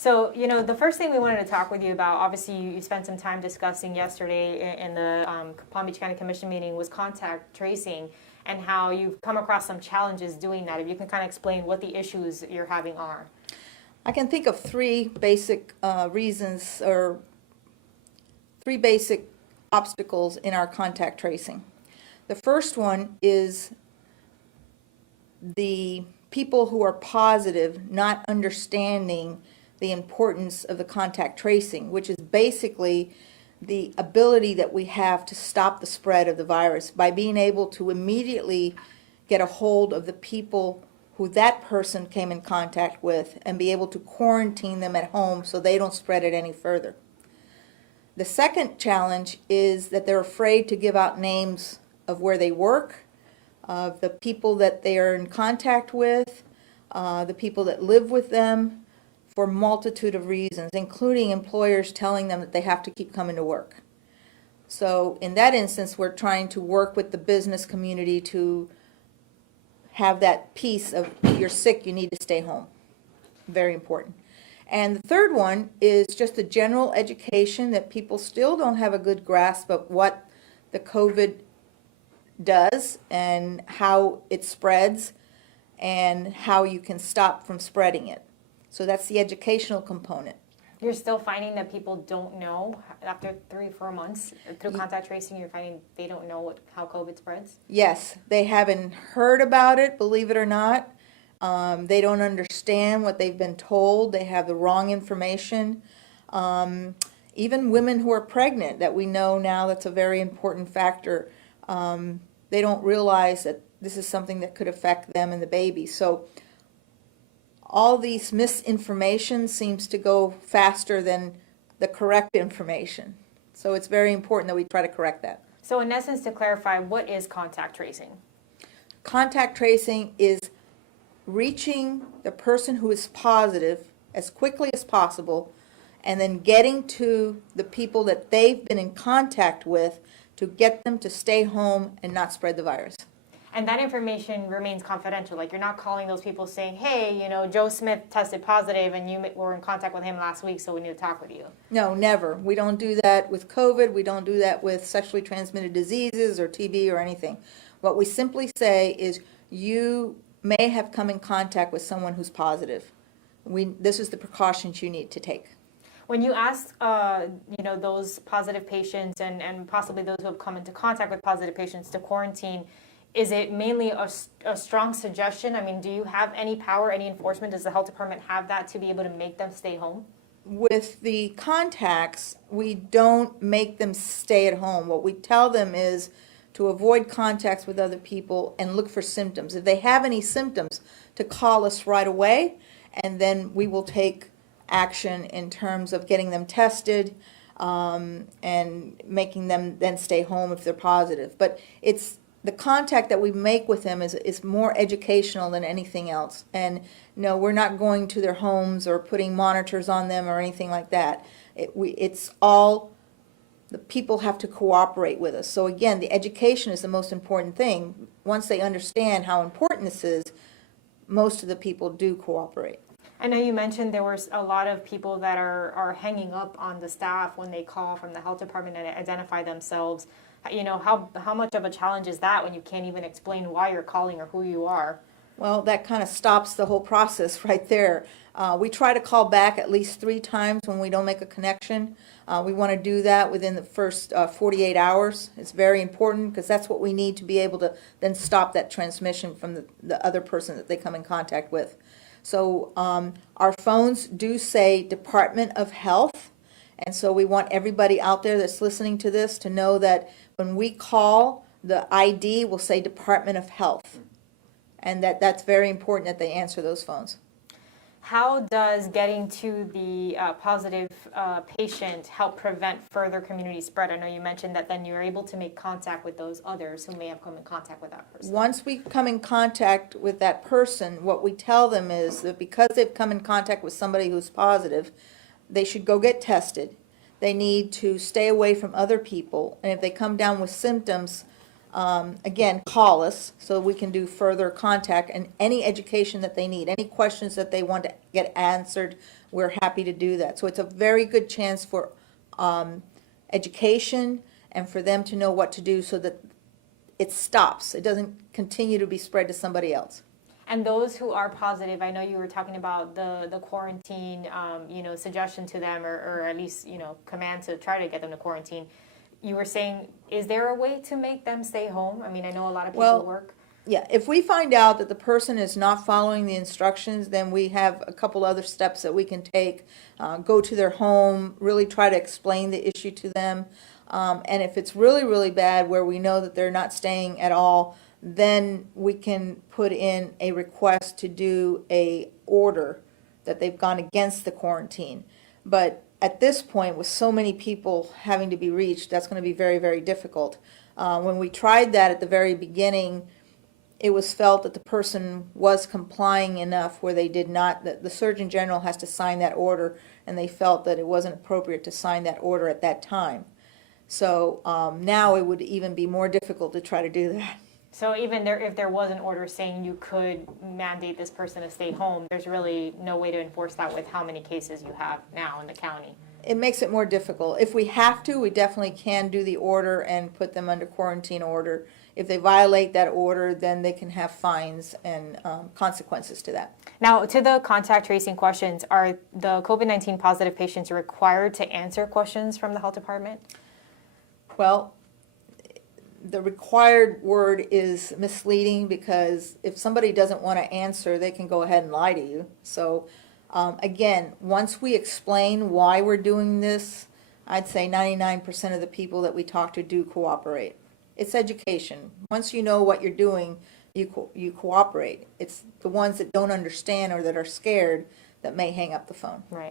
So, the first thing we wanted to talk with you about, obviously you spent some time discussing yesterday in the Palm Beach County Commission meeting, was contact tracing and how you've come across some challenges doing that. If you can kind of explain what the issues you're having are. I can think of three basic reasons or three basic obstacles in our contact tracing. The first one is the people who are positive not understanding the importance of the contact tracing, which is basically the ability that we have to stop the spread of the virus by being able to immediately get a hold of the people who that person came in contact with and be able to quarantine them at home so they don't spread it any further. The second challenge is that they're afraid to give out names of where they work, of the people that they are in contact with, the people that live with them, for a multitude of reasons, including employers telling them that they have to keep coming to work. So in that instance, we're trying to work with the business community to have that piece of, you're sick, you need to stay home. Very important. And the third one is just the general education that people still don't have a good grasp of what the COVID does and how it spreads and how you can stop from spreading it. So that's the educational component. You're still finding that people don't know after 3-4 months through contact tracing. You're finding they don't know how COVID spreads? Yes, they haven't heard about it, believe it or not. They don't understand what they've been told. They have the wrong information. Even women who are pregnant, that we know now that's a very important factor, they don't realize that this is something that could affect them and the baby. So all these misinformation seems to go faster than the correct information. So it's very important that we try to correct that. So in essence, to clarify, what is contact tracing? Contact tracing is reaching the person who is positive as quickly as possible and then getting to the people that they've been in contact with to get them to stay home and not spread the virus. And that information remains confidential. Like, you're not calling those people saying, hey, Joe Smith tested positive and you were in contact with him last week, so we need to talk with you. No, never. We don't do that with COVID. We don't do that with sexually transmitted diseases or TB or anything. What we simply say is you may have come in contact with someone who's positive. This is the precautions you need to take. When you ask, those positive patients and possibly those who have come into contact with positive patients to quarantine, is it mainly a strong suggestion? I mean, do you have any power, any enforcement? Does the health department have that to be able to make them stay home? With the contacts, we don't make them stay at home. What we tell them is to avoid contacts with other people and look for symptoms. If they have any symptoms, to call us right away, and then we will take action in terms of getting them tested and making them then stay home if they're positive. But it's the contact that we make with them is more educational than anything else. And no, we're not going to their homes or putting monitors on them or anything like that. It's all, the people have to cooperate with us. So again, the education is the most important thing. Once they understand how important this is, most of the people do cooperate. I know you mentioned there was a lot of people that are hanging up on the staff when they call from the health department and identify themselves. How much of a challenge is that when you can't even explain why you're calling or who you are? Well, that kind of stops the whole process right there. We try to call back at least 3 times when we don't make a connection. We want to do that within the first 48 hours. It's very important because that's what we need to be able to then stop that transmission from the other person that they come in contact with. So our phones do say Department of Health, and so we want everybody out there that's listening to this to know that when we call, the ID will say Department of Health, and that's very important that they answer those phones. How does getting to the positive patient help prevent further community spread? I know you mentioned that then you're able to make contact with those others who may have come in contact with that person. Once we come in contact with that person, what we tell them is that because they've come in contact with somebody who's positive, they should go get tested. They need to stay away from other people, and if they come down with symptoms, again, call us so we can do further contact and any education that they need, any questions that they want to get answered, we're happy to do that. So it's a very good chance for education and for them to know what to do so that it stops. It doesn't continue to be spread to somebody else. And those who are positive, I know you were talking about the quarantine, suggestion to them, or at least, command to try to get them to quarantine. You were saying, is there a way to make them stay home? I mean, I know a lot of people work. Yeah, if we find out that the person is not following the instructions, then we have a couple other steps that we can take. Go to their home, really try to explain the issue to them. And if it's really, really bad where we know that they're not staying at all, then we can put in a request to do a order that they've gone against the quarantine. But at this point, with so many people having to be reached, that's going to be very, very difficult. When we tried that at the very beginning, it was felt that the person was complying enough where they did not, that the Surgeon General has to sign that order, and they felt that it wasn't appropriate to sign that order at that time. So now it would even be more difficult to try to do that. So even if there was an order saying you could mandate this person to stay home, there's really no way to enforce that with how many cases you have now in the county. It makes it more difficult. If we have to, we definitely can do the order and put them under quarantine order. If they violate that order, then they can have fines and consequences to that. Now, to the contact tracing questions, are the COVID-19 positive patients required to answer questions from the health department? Well, the required word is misleading because if somebody doesn't want to answer, they can go ahead and lie to you. So again, once we explain why we're doing this, I'd say 99% of the people that we talk to do cooperate. It's education. Once you know what you're doing, you cooperate. It's the ones that don't understand or that are scared that may hang up the phone. Right.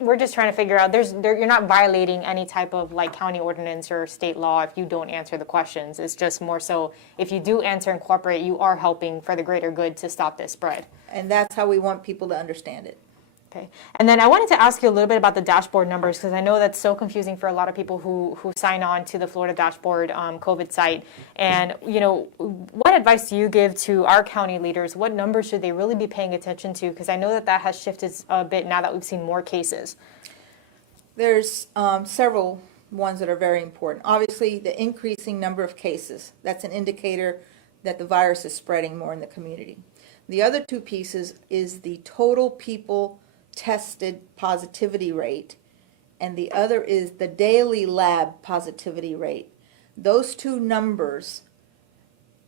We're just trying to figure out, you're not violating any type of county ordinance or state law if you don't answer the questions. It's just more so if you do answer and cooperate, you are helping for the greater good to stop this spread. And that's how we want people to understand it. Okay. And then I wanted to ask you a little bit about the dashboard numbers because I know that's so confusing for a lot of people who sign on to the Florida Dashboard COVID site. And, what advice do you give to our county leaders? What numbers should they really be paying attention to? Because I know that has shifted a bit now that we've seen more cases. There's several ones that are very important. Obviously, the increasing number of cases, that's an indicator that the virus is spreading more in the community. The other two pieces is the total people tested positivity rate, and the other is the daily lab positivity rate. Those two numbers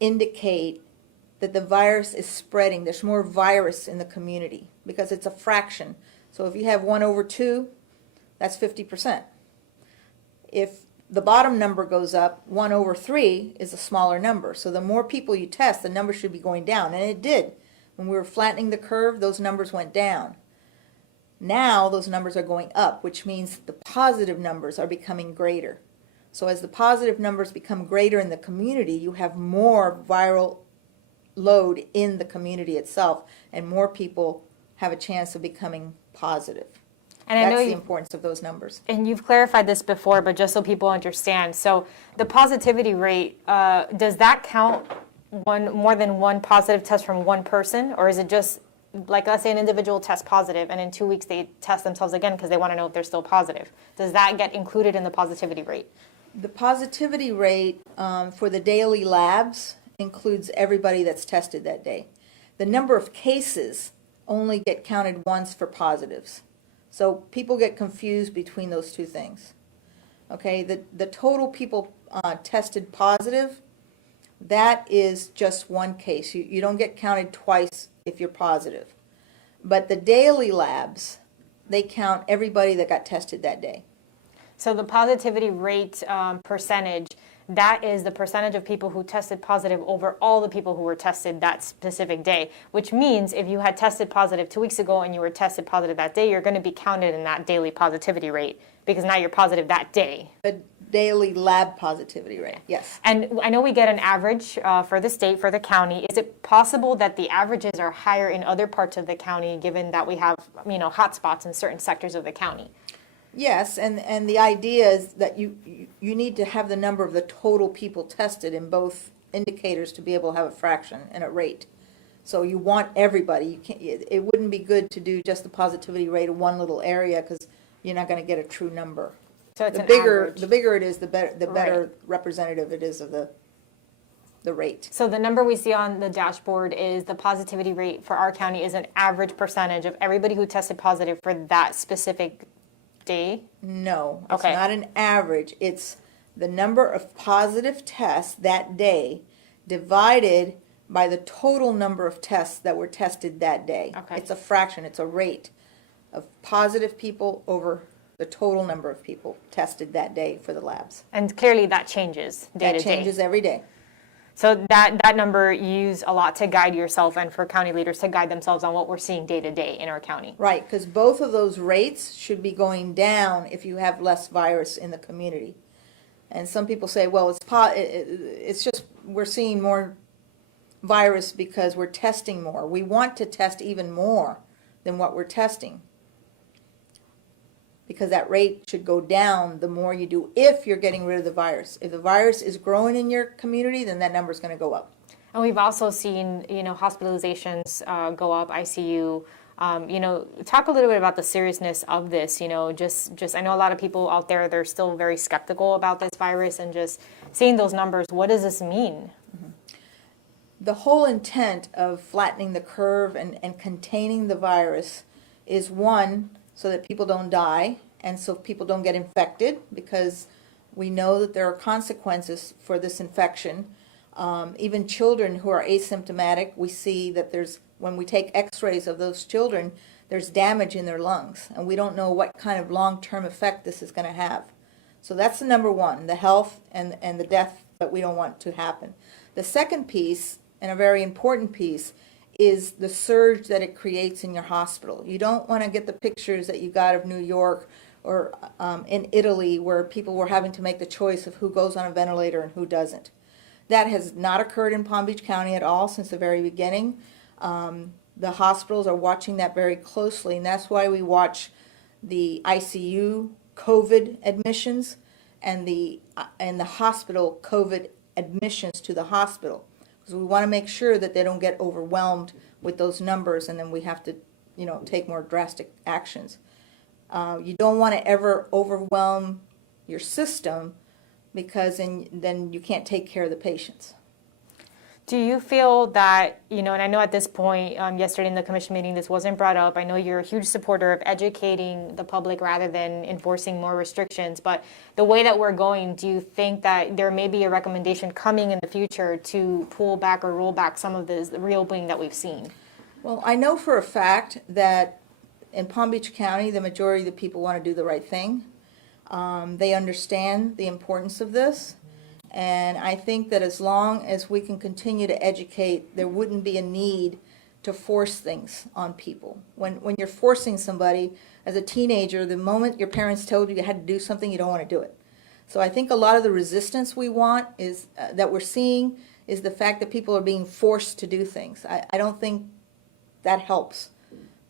indicate that the virus is spreading. There's more virus in the community because it's a fraction. So if you have 1/2, that's 50%. If the bottom number goes up, 1/3 is a smaller number. So the more people you test, the number should be going down, and it did. When we were flattening the curve, those numbers went down. Now those numbers are going up, which means the positive numbers are becoming greater. So as the positive numbers become greater in the community, you have more viral load in the community itself, and more people have a chance of becoming positive. And That's I know the importance of those numbers. And you've clarified this before, but just so people understand. So the positivity rate, does that count more than one positive test from one person, or is it just let's say an individual tests positive and in 2 weeks they test themselves again because they want to know if they're still positive? Does that get included in the positivity rate? The positivity rate for the daily labs includes everybody that's tested that day. The number of cases only get counted once for positives. So people get confused between those two things. Okay, the total people tested positive, that is just one case. You don't get counted twice if you're positive. But the daily labs, they count everybody that got tested that day. So the positivity rate percentage, that is the percentage of people who tested positive over all the people who were tested that specific day, which means if you had tested positive 2 weeks ago and you were tested positive that day, you're going to be counted in that daily positivity rate because now you're positive that day. The daily lab positivity rate, yes. And I know we get an average for the state, for the county. Is it possible that the averages are higher in other parts of the county given that we have, hot spots in certain sectors of the county? Yes, and the idea is that you need to have the number of the total people tested in both indicators to be able to have a fraction and a rate. So you want everybody. You can't. It wouldn't be good to do just the positivity rate of one little area because you're not going to get a true number. So it's The an bigger average. the bigger it is, the better Right. representative it is of the rate. So the number we see on the dashboard is the positivity rate for our county is an average percentage of everybody who tested positive for that specific day. No, it's Okay. not an average. It's the number of positive tests that day divided by the total number of tests that were tested that day. Okay. It's a fraction, it's a rate of positive people over the total number of people tested that day for the labs. And clearly that changes day That to day. changes every day. So that number you use a lot to guide yourself and for county leaders to guide themselves on what we're seeing day to day in our county. Right, because both of those rates should be going down if you have less virus in the community. And some people say, well, it's just we're seeing more virus because we're testing more. We want to test even more than what we're testing, because that rate should go down the more you do if you're getting rid of the virus. If the virus is growing in your community, then that number is going to go up. And we've also seen, hospitalizations go up, ICU. Talk a little bit about the seriousness of this. Just I know a lot of people out there, they're still very skeptical about this virus, and just seeing those numbers, what does this mean? The whole intent of flattening the curve and containing the virus is, one, so that people don't die and so people don't get infected, because we know that there are consequences for this infection. Even children who are asymptomatic, we see that when we take x-rays of those children, there's damage in their lungs, and we don't know what kind of long-term effect this is going to have. So that's the number one, the health and the death that we don't want to happen. The second piece, and a very important piece, is the surge that it creates in your hospital. You don't want to get the pictures that you got of New York or in Italy, where people were having to make the choice of who goes on a ventilator and who doesn't. That has not occurred in Palm Beach County at all since the very beginning. The hospitals are watching that very closely, and that's why we watch the ICU COVID admissions and the hospital COVID admissions to the hospital, because we want to make sure that they don't get overwhelmed with those numbers, and then we have to, take more drastic actions. You don't want to ever overwhelm your system, because then you can't take care of the patients. Do you feel that, and I know at this point, yesterday in the commission meeting, this wasn't brought up. I know you're a huge supporter of educating the public rather than enforcing more restrictions. But the way that we're going, do you think that there may be a recommendation coming in the future to pull back or roll back some of the reopening that we've seen? Well, I know for a fact that in Palm Beach County, the majority of the people want to do the right thing. They understand the importance of this. And I think that as long as we can continue to educate, there wouldn't be a need to force things on people. When you're forcing somebody as a teenager, the moment your parents told you you had to do something, you don't want to do it. So I think a lot of the resistance we want is that we're seeing is the fact that people are being forced to do things. I don't think that helps.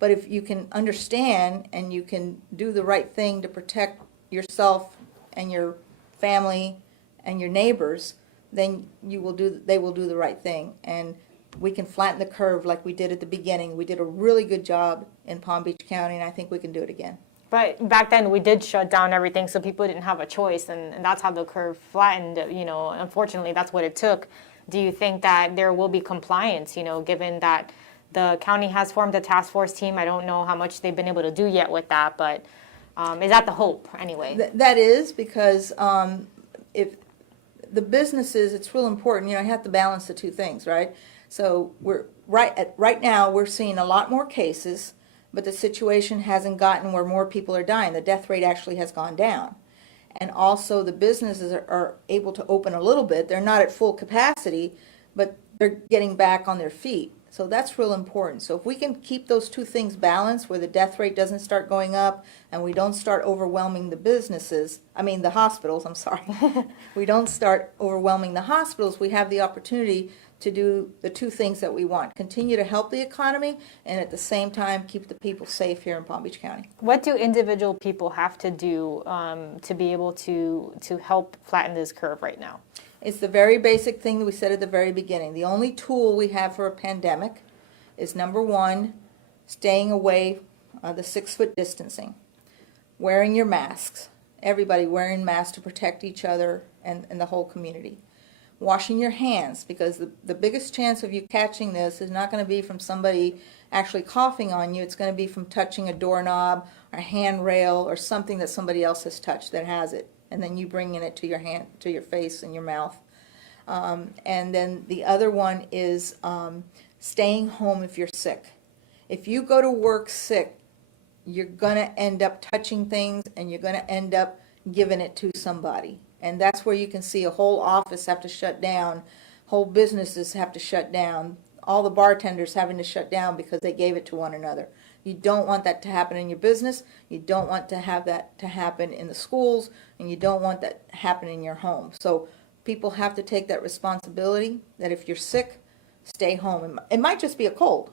But if you can understand and you can do the right thing to protect yourself and your family and your neighbors, then they will do the right thing, and we can flatten the curve like we did at the beginning. We did a really good job in Palm Beach County, and I think we can do it again. But back then we did shut down everything, so people didn't have a choice, and that's how the curve flattened. Unfortunately, that's what it took. Do you think that there will be compliance, given that the county has formed a task force team? I don't know how much they've been able to do yet with that, but is that the hope anyway? That is, because if the businesses, it's real important, you have to balance the two things, right? So right now, we're seeing a lot more cases, but the situation hasn't gotten where more people are dying. The death rate actually has gone down. And also the businesses are able to open a little bit. They're not at full capacity, but they're getting back on their feet. So that's real important. So if we can keep those two things balanced, where the death rate doesn't start going up and we don't start overwhelming the businesses, I mean the hospitals, I'm sorry. We don't start overwhelming the hospitals, we have the opportunity to do the two things that we want. Continue to help the economy and at the same time keep the people safe here in Palm Beach County. What do individual people have to do to be able to help flatten this curve right now? It's the very basic thing that we said at the very beginning. The only tool we have for a pandemic is, number one, staying away, the 6-foot distancing, wearing your masks, everybody wearing masks to protect each other and the whole community. Washing your hands, because the biggest chance of you catching this is not going to be from somebody actually coughing on you. It's going to be from touching a doorknob or a handrail or something that somebody else has touched that has it, and then you bringing it to your hand, to your face and your mouth. And then the other one is staying home if you're sick. If you go to work sick, you're going to end up touching things and you're going to end up giving it to somebody. And that's where you can see a whole office have to shut down, whole businesses have to shut down, all the bartenders having to shut down because they gave it to one another. You don't want that to happen in your business, you don't want to have that to happen in the schools, and you don't want that to happen in your home. So people have to take that responsibility that if you're sick, stay home. It might just be a cold,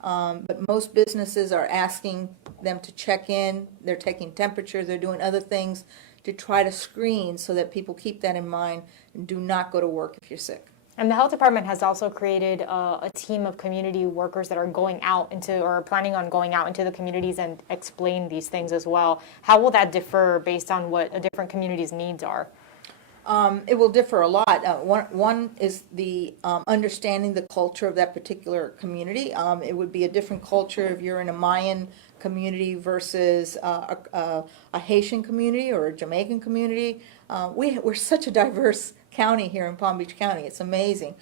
but most businesses are asking them to check in, they're taking temperatures, they're doing other things to try to screen so that people keep that in mind and do not go to work if you're sick. And the health department has also created a team of community workers that are going out into, or planning on going out into the communities and explain these things as well. How will that differ based on what a different community's needs are? It will differ a lot. One is the understanding the culture of that particular community. It would be a different culture if you're in a Mayan community versus a Haitian community or a Jamaican community. We're such a diverse county here in Palm Beach County. It's amazing.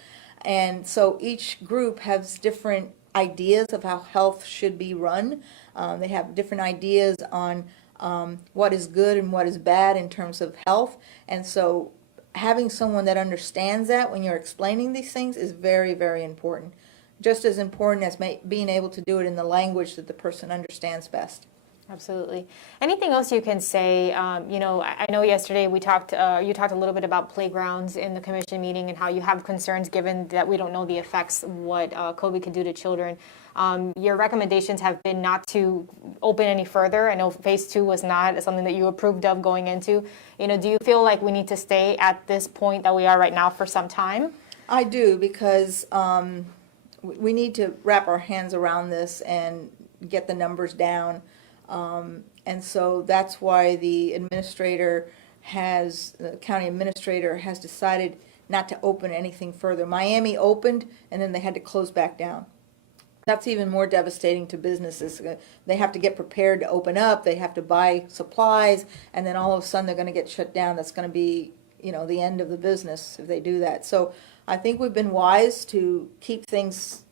And so each group has different ideas of how health should be run. They have different ideas on what is good and what is bad in terms of health. And so having someone that understands that when you're explaining these things is very, very important. Just as important as being able to do it in the language that the person understands best. Absolutely. Anything else you can say? I know yesterday we talked. You talked a little bit about playgrounds in the commission meeting and how you have concerns given that we don't know the effects of what COVID could do to children. Your recommendations have been not to open any further. I know phase 2 was not something that you approved of going into. Do you feel like we need to stay at this point that we are right now for some time? I do, because we need to wrap our hands around this and get the numbers down. And so that's why the county administrator has decided not to open anything further. Miami opened and then they had to close back down. That's even more devastating to businesses. They have to get prepared to open up, they have to buy supplies, and then all of a sudden they're going to get shut down. That's going to be, the end of the business if they do that. So I think we've been wise to keep things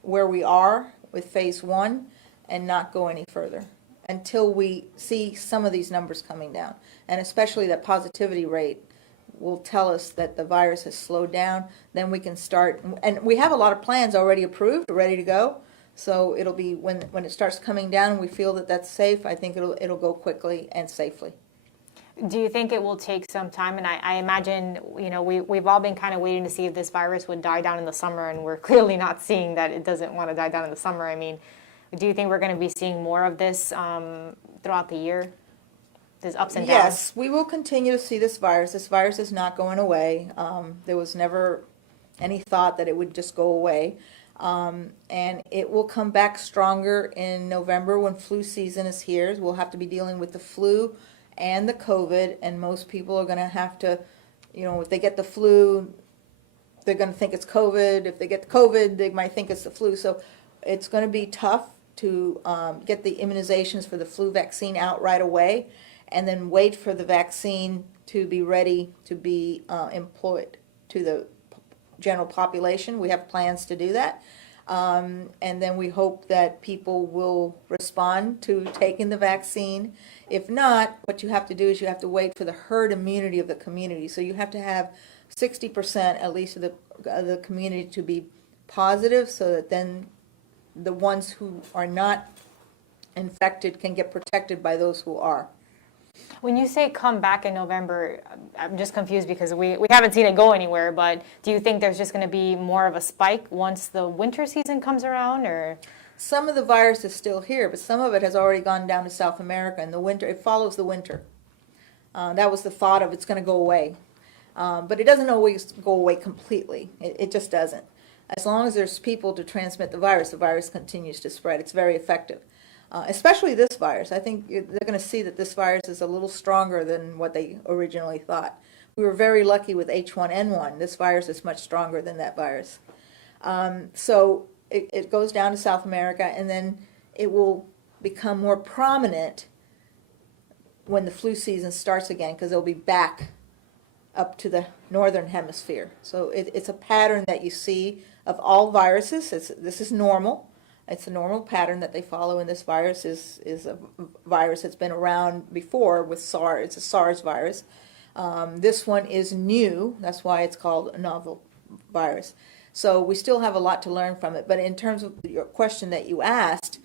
where we are with phase 1 and not go any further until we see some of these numbers coming down. And especially that positivity rate will tell us that the virus has slowed down. Then we can start, and we have a lot of plans already approved, ready to go. So it'll be when it starts coming down and we feel that that's safe, I think it'll go quickly and safely. Do you think it will take some time? And I imagine, we've all been kind of waiting to see if this virus would die down in the summer, and we're clearly not seeing that it doesn't want to die down in the summer. I mean, do you think we're going to be seeing more of this throughout the year? There's ups and downs. Yes, we will continue to see this virus. This virus is not going away. There was never any thought that it would just go away. And it will come back stronger in November when flu season is here. We'll have to be dealing with the flu and the COVID, and most people are going to have to, if they get the flu, they're going to think it's COVID. If they get the COVID, they might think it's the flu. So it's going to be tough to get the immunizations for the flu vaccine out right away, and then wait for the vaccine to be ready to be employed to the general population. We have plans to do that. And then we hope that people will respond to taking the vaccine. If not, what you have to do is you have to wait for the herd immunity of the community. So you have to have 60% at least of the community to be positive so that then the ones who are not infected can get protected by those who are. When you say come back in November, I'm just confused because we haven't seen it go anywhere, but do you think there's just going to be more of a spike once the winter season comes around, or? Some of the virus is still here, but some of it has already gone down to South America in the winter. It follows the winter. That was the thought of it's going to go away. But it doesn't always go away completely. It just doesn't. As long as there's people to transmit the virus continues to spread. It's very effective. Especially this virus. I think they're going to see that this virus is a little stronger than what they originally thought. We were very lucky with H1N1. This virus is much stronger than that virus. So it goes down to South America, and then it will become more prominent when the flu season starts again, because it'll be back up to the northern hemisphere. So it's a pattern that you see of all viruses. This is normal. It's a normal pattern that they follow, and this virus is a virus that's been around before with SARS. It's a SARS virus. This one is new. That's why it's called a novel virus. So we still have a lot to learn from it. But in terms of your question that you asked,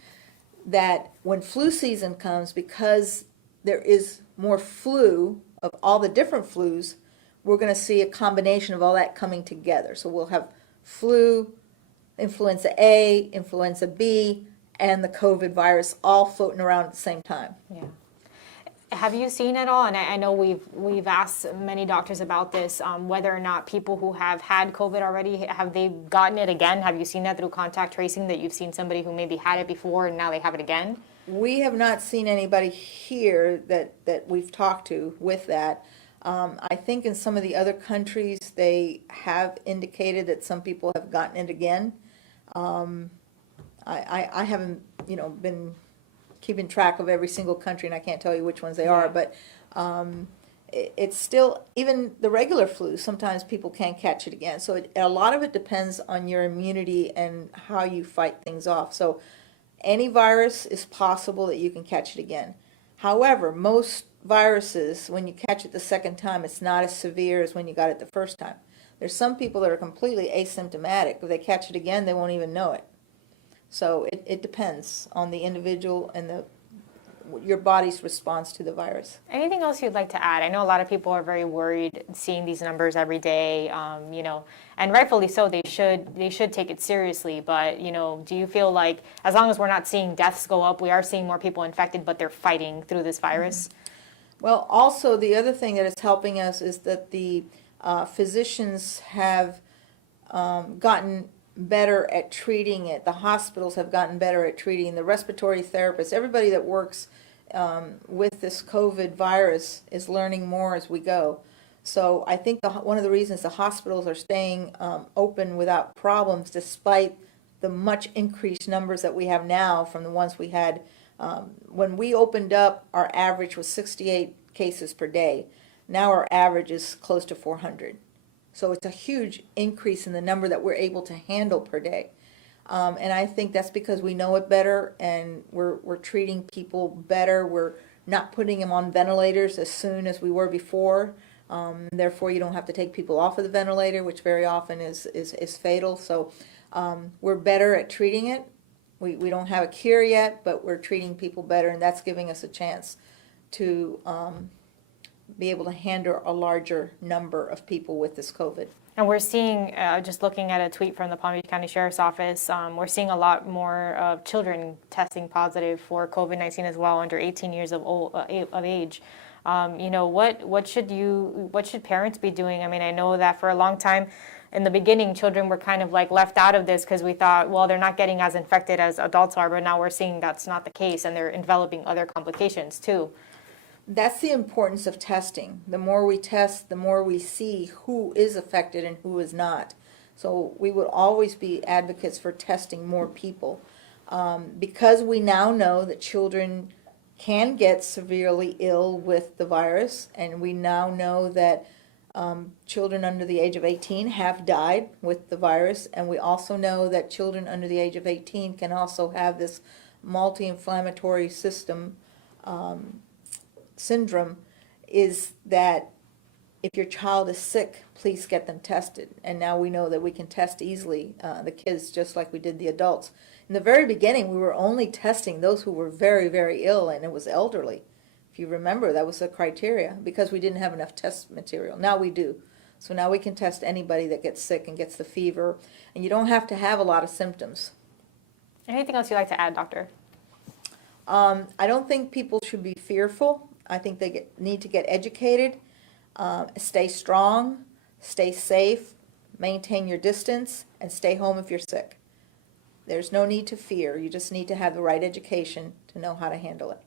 that when flu season comes, because there is more flu of all the different flus, we're going to see a combination of all that coming together. So we'll have flu, influenza A, influenza B, and the COVID virus all floating around at the same time. Yeah. Have you seen at all, and I know we've asked many doctors about this, whether or not people who have had COVID already, have they gotten it again? Have you seen that through contact tracing, that you've seen somebody who maybe had it before and now they have it again? We have not seen anybody here that we've talked to with that. I think in some of the other countries, they have indicated that some people have gotten it again. I haven't, been keeping track of every single country, and I can't tell you which ones they are, but it's still, even the regular flu, sometimes people can catch it again. So a lot of it depends on your immunity and how you fight things off. So any virus is possible that you can catch it again. However, most viruses, when you catch it the second time, it's not as severe as when you got it the first time. There's some people that are completely asymptomatic. If they catch it again, they won't even know it. So it depends on the individual and your body's response to the virus. Anything else you'd like to add? I know a lot of people are very worried seeing these numbers every day, and rightfully so. They should take it seriously. But do you feel like as long as we're not seeing deaths go up, we are seeing more people infected, but they're fighting through this virus? Well, also the other thing that is helping us is that the physicians have gotten better at treating it. The hospitals have gotten better at treating. The respiratory therapists, everybody that works with this COVID virus is learning more as we go. So I think one of the reasons the hospitals are staying open without problems, despite the much increased numbers that we have now from the ones we had when we opened up, our average was 68 cases per day. Now our average is close to 400. So it's a huge increase in the number that we're able to handle per day. And I think that's because we know it better, and we're treating people better. We're not putting them on ventilators as soon as we were before. Therefore, you don't have to take people off of the ventilator, which very often is fatal. So we're better at treating it. We don't have a cure yet, but we're treating people better, and that's giving us a chance to be able to handle a larger number of people with this COVID. And we're seeing, just looking at a tweet from the Palm Beach County Sheriff's Office, we're seeing a lot more of children testing positive for COVID-19 as well, under 18 years of age. What should parents be doing? I mean, I know that for a long time, in the beginning, children were kind of like left out of this because we thought, well, they're not getting as infected as adults are, but now we're seeing that's not the case, and they're developing other complications too. That's the importance of testing. The more we test, the more we see who is affected and who is not. So we would always be advocates for testing more people. Because we now know that children can get severely ill with the virus, and we now know that children under the age of 18 have died with the virus, and we also know that children under the age of 18 can also have this multi-inflammatory system syndrome, is that if your child is sick, please get them tested. And now we know that we can test easily the kids just like we did the adults. In the very beginning, we were only testing those who were very, very ill, and it was elderly. If you remember, that was the criteria because we didn't have enough test material. Now we do. So now we can test anybody that gets sick and gets the fever, and you don't have to have a lot of symptoms. Anything else you'd like to add, doctor? I don't think people should be fearful. I think they need to get educated, stay strong, stay safe, maintain your distance, and stay home if you're sick. There's no need to fear. You just need to have the right education to know how to handle it.